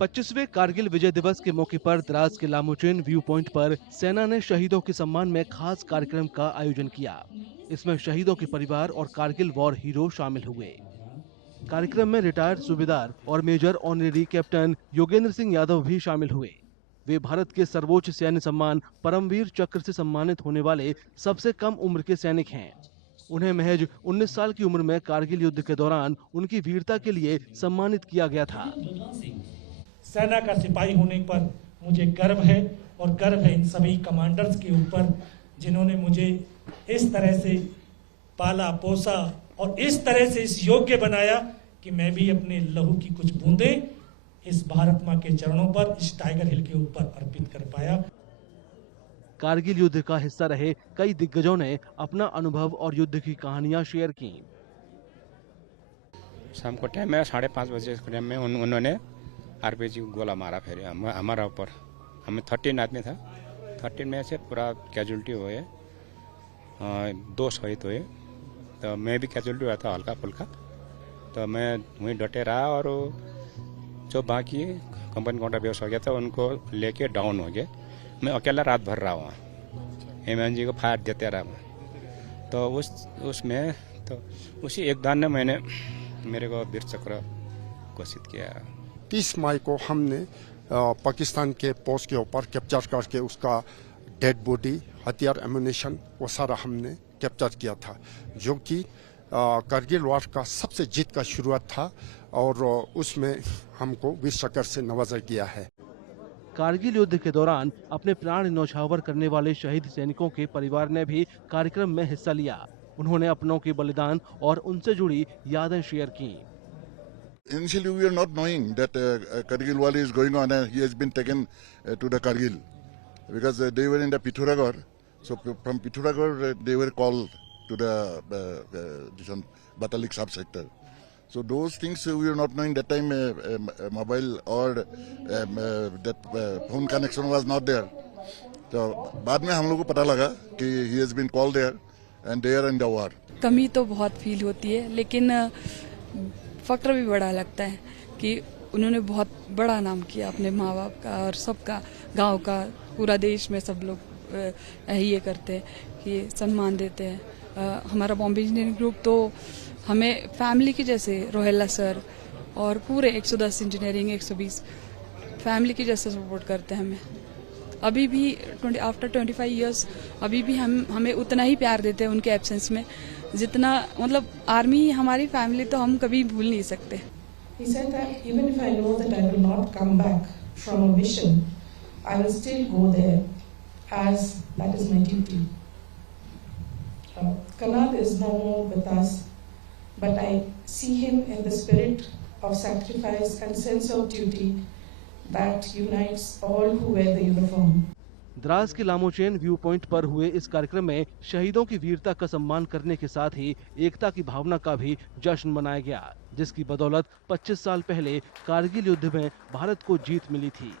25वें कारगिल विजय दिवस के मौके पर द्रास के लामोचेन व्यू पॉइंट पर सेना ने शहीदों के सम्मान में खास कार्यक्रम का आयोजन किया। इसमें शहीदों के परिवार और कारगिल वॉर हीरो शामिल हुए। कार्यक्रम में रिटायर्ड सूबेदार और major honorary captain Yogendra Singh Yadav भी शामिल हुए। वे भारत के सर्वोच्च सैन्य सम्मान परमवीर चक्र से सम्मानित होने वाले सबसे कम उम्र के सैनिक हैं। उन्हें महज 19 साल की उम्र में कारगिल युद्ध के दौरान उनकी वीरता के लिए सम्मानित किया गया था। सेना का सिपाही होने पर मुझे गर्व है और गर्व है इन सभी कमांडर्स के ऊपर जिन्होंने मुझे इस तरह से पाला पोसा और इस तरह से इस योग्य बनाया कि मैं भी अपने लहू की कुछ बूंदें इस भारत माँ के चरणों पर, इस टाइगर हिल के ऊपर अर्पित कर पाया। कारगिल युद्ध का हिस्सा रहे कई दिग्गजों ने अपना अनुभव और युद्ध की कहानियां शेयर की। शाम को टाइम में 5:30 बजे के टाइम में उन्होंने आरपीजी गोला मारा, फिर हमारा ऊपर। हमें 13 आदमी था, 13 में से पूरा कैजुअलिटी हुए, 2 शहीद हुए। तो मैं भी कैजुअलिटी हुआ था हल्का फुल्का। तो मैं वहीं डटे रहा और जो बाकी कंपनी काउंटर बेहोश हो गया था उनको लेके डाउन हो गए। मैं अकेला रात भर रहा वहाँ, हेमंत जी को फायर देते रहा। तो उसमें तो उसी एक दान ने मेरे को वीर चक्र घोषित किया। 30 मई को हमने पाकिस्तान के पोस्ट के ऊपर कैप्चर करके उसका डेड बॉडी, हथियार, एमुनेशन वो सारा हमने कैप्चर किया था, जो कि कारगिल वॉर का सबसे जीत का शुरुआत था और उसमें हमको वीर चक्र से नवाजा गया है। कारगिल युद्ध के दौरान अपने प्राण न्यौछावर करने वाले शहीद सैनिकों के परिवार ने भी कार्यक्रम में हिस्सा लिया। उन्होंने अपनों के बलिदान और उनसे जुड़ी यादें शेयर की। Initially, we are not knowing that Kargil war is going on and he has been taken to the Kargil because they were in the Pithoragarh. So from Pithoragarh, they were called to the Batalik sub-sector. So those things we were not knowing that time. Mobile or that phone connection was not there. तो बाद में हम लोग को पता लगा कि he has been called there and they are in the war. कमी तो बहुत फील होती है, लेकिन फक्र भी बड़ा लगता है कि उन्होंने बहुत बड़ा नाम किया अपने माँ बाप का और सबका, गांव का, पूरा देश में सब लोग ये करते हैं कि सम्मान देते हैं। हमारा बॉम्बे इंजीनियरिंग ग्रुप तो हमें फैमिली के जैसे, रोहेला सर और पूरे 110 इंजीनियरिंग 120 फैमिली के जैसे सपोर्ट करते हैं हमें। अभी भी आफ्टर 25 इयर्स अभी भी हमें उतना ही प्यार देते हैं उनके एब्सेंस में, जितना मतलब आर्मी हमारी फैमिली तो हम कभी भूल नहीं सकते। He said that even if I know that I will not come back from a mission, I will still go there as that is my duty. Kanal is no more with us, but I see him in the spirit of sacrifice and sense of duty that unites all who wear the uniform. Dras के लामोचेन view point पर हुए इस कार्यक्रम में शहीदों की वीरता का सम्मान करने के साथ ही एकता की भावना का भी जश्न मनाया गया, जिसकी बदौलत 25 साल पहले कारगिल युद्ध में भारत को जीत मिली थी।